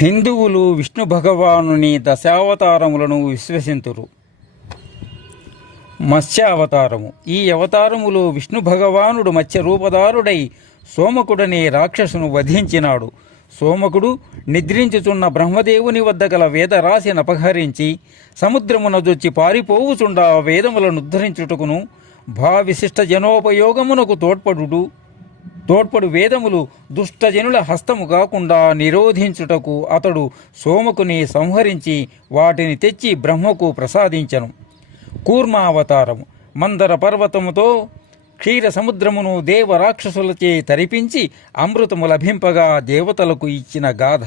హిందువులు విష్ణు భగవానుని దశావతారములను విశ్వసింతురు. మత్స్యావతారము. ఈ అవతారములో విష్ణు భగవానుడు మత్స్య రూపధారుడై సోమకుడనే రాక్షసును వధించినాడు. సోమకుడు నిద్రించుచున్న బ్రహ్మదేవుని వద్ద గల వేదరాశిని అపహరించి సముద్రమున దొచ్చి పారిపోవుచుండా వేదములను ఉద్ధరించుటకును భావిశిష్ట జనోపయోగమునకు తోడ్పడు వేదములు దుష్టజనుల హస్తము కాకుండా నిరోధించుటకు అతడు సోమకుని సంహరించి వాటిని తెచ్చి బ్రహ్మకు ప్రసాదించను. కూర్మావతారము. మందర పర్వతముతో క్షీర సముద్రమును దేవరాక్షసులచే తరిపించి అమృతము లభింపగా దేవతలకు ఇచ్చిన గాథ.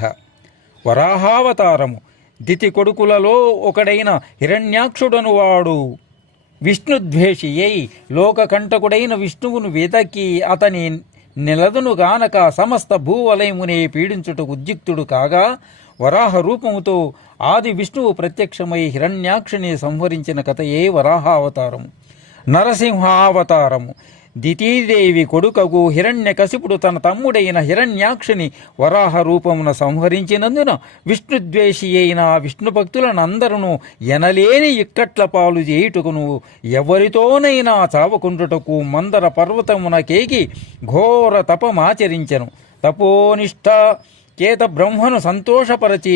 వరాహావతారము. దితి కొడుకులలో ఒకడైన హిరణ్యాక్షుడను వాడు విష్ణుద్వేషి అయి లోకకంటకుడైన విష్ణువును వెదకి అతని నిలదును గానక సమస్త భూవలయమునే పీడించుటకు ఉద్యుక్తుడు కాగా వరాహ రూపముతో ఆది విష్ణువు ప్రత్యక్షమై హిరణ్యాక్షుని సంహరించిన కథయే వరాహావతారము. నరసింహావతారము. దితీదేవి కొడుకగు హిరణ్యకశిపుడు తన తమ్ముడైన హిరణ్యాక్షుని వరాహ రూపమున సంహరించినందున విష్ణుద్వేషి అయిన విష్ణు భక్తులనందరూ ఎనలేని ఇక్కట్ల పాలు చేయుటకును ఎవరితోనైనా చావకుండుటకు మందర పర్వతమున కేకి ఘోర తపమాచరించెను. తపోనిష్ట చేత బ్రహ్మను సంతోషపరచి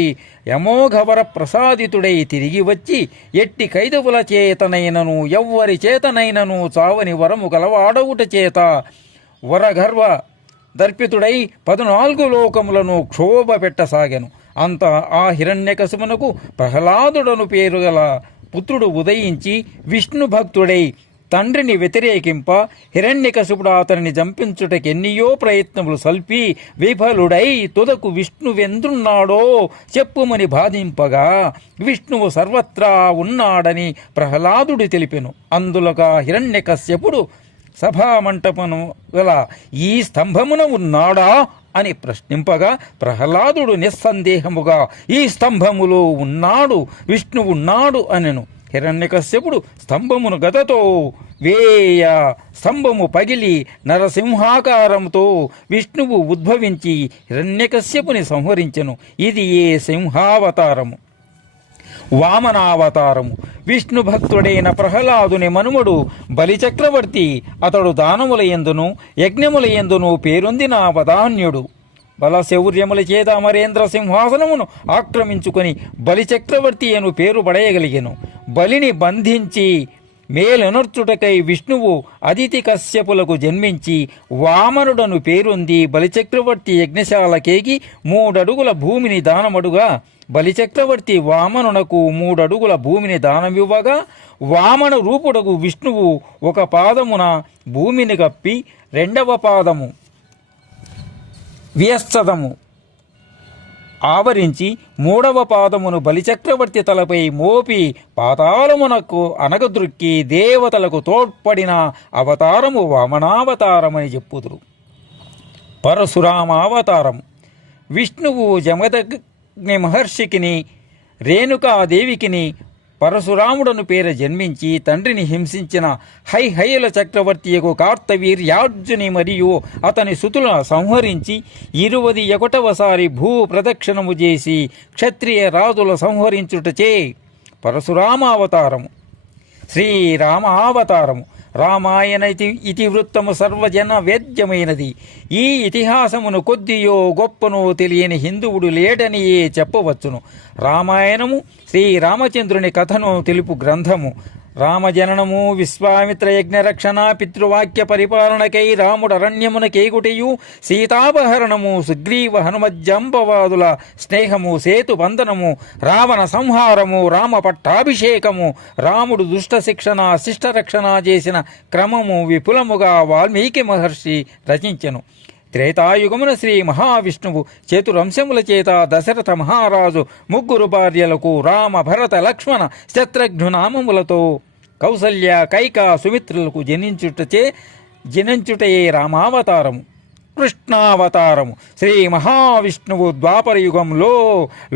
యమోఘవర ప్రసాదితుడై తిరిగి వచ్చి ఎట్టి కైదవుల చేతనైనను ఎవ్వరి చేతనైనను చావని వరము గలవాడవుట చేత వరగర్వ దర్పితుడై 14 లోకములను క్షోభ పెట్టసాగెను. అంత ఆ హిరణ్యకశిపునకు ప్రహ్లాదుడను పేరు గల పుత్రుడు ఉదయించి విష్ణు భక్తుడై తండ్రిని వ్యతిరేకింప హిరణ్యకశిపుడు అతనిని చంపించుటకెన్నియో ప్రయత్నములు సల్పి విఫలుడై తుదకు విష్ణువెందున్నాడో చెప్పుమని బాధింపగా విష్ణువు సర్వత్రా ఉన్నాడని ప్రహ్లాదుడు తెలిపెను. అందులోగా హిరణ్యకశ్యపుడు సభామంటపము గల ఈ స్తంభమున ఉన్నాడా అని ప్రశ్నింపగా ప్రహ్లాదుడు నిస్సందేహముగా ఈ స్తంభములో ఉన్నాడు, విష్ణువున్నాడు అనెను. హిరణ్యకశ్యపుడు స్తంభమును గదతో వేయ స్తంభము పగిలి నరసింహాకారంతో విష్ణువు ఉద్భవించి హిరణ్యకశ్యపుని సంహరించెను. ఇది ఏ సింహావతారము. వామనావతారము. విష్ణు భక్తుడైన ప్రహ్లాదుని మనుమడు బలిచక్రవర్తి. అతడు దానముల యందును యజ్ఞముల యందును పేరొందిన వదాన్యుడు. బలశౌర్యముల చేత అమరేంద్ర సింహాసనమును ఆక్రమించుకొని బలిచక్రవర్తి అను పేరు పడేయగలిగెను. బలిని బంధించి మేలనర్చుటకై విష్ణువు అదితి కశ్యపులకు జన్మించి వామనుడను పేరొంది బలిచక్రవర్తి యజ్ఞశాలకేగి 3 అడుగుల భూమిని దానమడుగా బలిచక్రవర్తి వామనునకు 3 అడుగుల భూమిని దానమివ్వగా వామన రూపుడకు విష్ణువు ఒక పాదమున భూమిని గప్పి 2వ పాదము వ్యస్తదము ఆవరించి 3వ పాదమును బలిచక్రవర్తి తలపై మోపి పాతాళమునకు అనగదృక్కి దేవతలకు తోడ్పడిన అవతారము వామనావతారమని చెప్పుదురు. పరశురామావతారము. విష్ణువు జమదగ్ని మహర్షికిని రేణుకాదేవికిని పరశురాముడను పేర జన్మించి తండ్రిని హింసించిన హైహయుల చక్రవర్తియకు కార్తవీర్యార్జుని మరియు అతని సుతులను సంహరించి 21సారి భూ ప్రదక్షిణము చేసి క్షత్రియ రాజుల సంహరించుటచే పరశురామావతారము. శ్రీరామావతారము. రామాయణ ఇతివృత్తము సర్వజన వేద్యమైనది. ఈ ఇతిహాసమును కొద్దియో గొప్పనో తెలియని హిందువుడు లేడనియే చెప్పవచ్చును. రామాయణము శ్రీరామచంద్రుని కథను తెలుపు గ్రంథము. రామజననము, విశ్వామిత్ర యజ్ఞరక్షణ, పితృవాక్య పరిపాలనకై రాముడు అరణ్యమున కేగుటయు, సీతాపహరణము, సుగ్రీవ హనుమజ్జంబవాదుల స్నేహము, సేతుబంధనము, రావణ సంహారము, రామ పట్టాభిషేకము, రాముడు దుష్ట శిక్షణ శిష్టరక్షణ చేసిన క్రమము విపులముగా వాల్మీకి మహర్షి రచించెను. త్రేతాయుగమున శ్రీ మహావిష్ణువు చతురంశముల చేత దశరథ మహారాజు 3 భార్యలకు రామ, భరత, లక్ష్మణ, శత్రుఘ్నునామములతో కౌసల్య, కైక, సుమిత్రులకు జనించుటయే రామావతారము. కృష్ణావతారము. శ్రీ మహావిష్ణువు ద్వాపరయుగంలో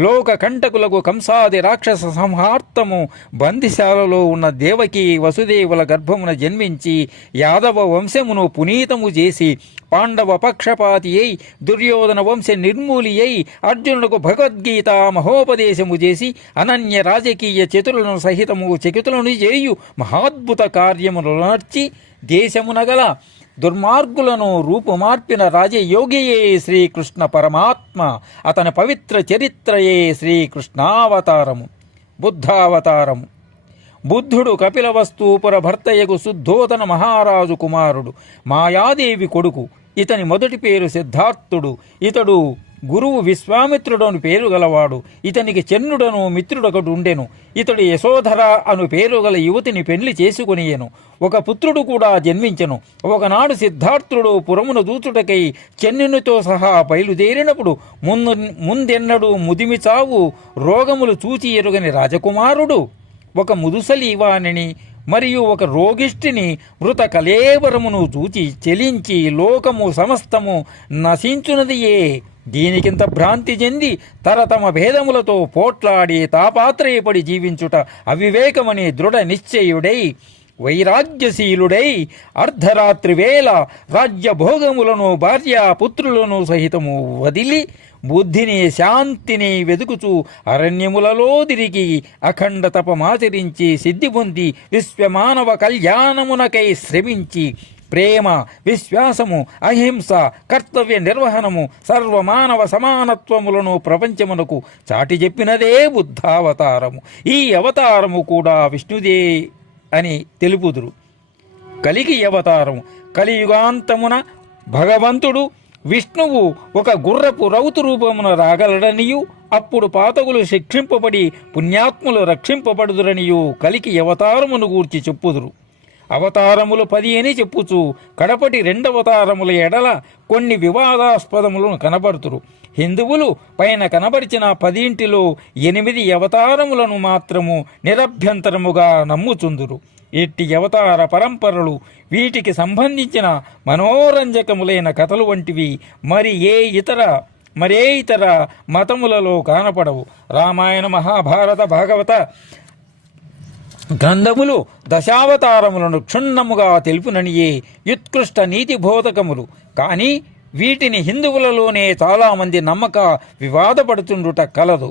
లోక కంటకులకు కంసాది రాక్షస సంహార్తము బందిశాలలో ఉన్న దేవకి వసుదేవుల గర్భమున జన్మించి యాదవ వంశమును పునీతము చేసి పాండవ పక్షపాతి అయి దుర్యోధన వంశ నిర్మూలి అయి అర్జునులకు భగవద్గీత మహోపదేశము చేసి అనన్య రాజకీయ చతులను సహితము చకితులను చేయు మహాద్భుత కార్యములు నర్చి దేశమునగల దుర్మార్గులను రూపుమార్పిన రాజయోగియే శ్రీకృష్ణ పరమాత్మ. అతని పవిత్ర చరిత్రయే శ్రీకృష్ణావతారము. బుద్ధావతారము. బుద్ధుడు కపిలవస్తూపుర భర్తయగు శుద్ధోదన మహారాజు కుమారుడు, మాయాదేవి కొడుకు. ఇతని మొదటి పేరు సిద్ధార్థుడు. ఇతడు గురువు విశ్వామిత్రుడు అని పేరు గలవాడు. ఇతనికి చెన్నుడను మిత్రుడొకడు ఉండెను. ఇతడు యశోధర అను పేరు గల యువతిని పెళ్లి చేసుకునియెను. ఒక పుత్రుడు కూడా జన్మించెను. ఒకనాడు సిద్ధార్థుడు పురమును దూచుటకై చెన్నునితో సహా బయలుదేరినప్పుడు ముందెన్నడూ ముదిమి చావు రోగములు చూచి ఎరుగని రాజకుమారుడు ఒక ముదుసలివాణిని మరియు ఒక రోగిష్టిని మృత కలేబరమును చూచి చెలించి లోకము సమస్తము నశించునదియే, దీనికింత భ్రాంతి చెంది తరతమ భేదములతో పోట్లాడి తాపాత్రయపడి జీవించుట అవివేకమని దృఢ నిశ్చయుడై వైరాగ్యశీలుడై అర్ధరాత్రి వేళ రాజ్యభోగములను భార్యాపుత్రులను సహితము వదిలి బుద్ధిని శాంతిని వెదుకుచూ అరణ్యములలో తిరిగి అఖండ తపమాచరించి సిద్ధి పొంది విశ్వమానవ కళ్యాణమునకై శ్రమించి ప్రేమ, విశ్వాసము, అహింస, కర్తవ్య నిర్వహణము, సర్వమానవ సమానత్వములను ప్రపంచమునకు చాటి చెప్పినదే బుద్ధావతారము. ఈ అవతారము కూడా విష్ణుదే అని తెలుపుదురు. కలికి అవతారము. కలియుగాంతమున భగవంతుడు విష్ణువు ఒక గుర్రపు రౌతు రూపమున రాగలడనియు అప్పుడు పాతకులు శిక్షింపబడి పుణ్యాత్ములు రక్షింపబడుదురనియు కలికి అవతారమును గూర్చి చెప్పుదురు. అవతారములు 10 అని చెప్పుచు కడపటి 2 అవతారముల ఎడల కొన్ని వివాదాస్పదములను కనబడుతురు. హిందువులు పైన కనబరిచిన 10 8 అవతారములను మాత్రము నిరభ్యంతరముగా నమ్ముచుందురు. ఇట్టి అవతార పరంపరలు వీటికి సంబంధించిన మనోరంజకములైన కథలు వంటివి మరే ఇతర మతములలో కానపడవు. రామాయణ, మహాభారత, భాగవత గ్రంథములు దశావతారములను క్షుణ్ణముగా తెలుపుననియే యుత్కృష్ట నీతి బోధకములు. కానీ వీటిని హిందువులలోనే చాలామంది నమ్మక వివాదపడుతుండుట కలదు.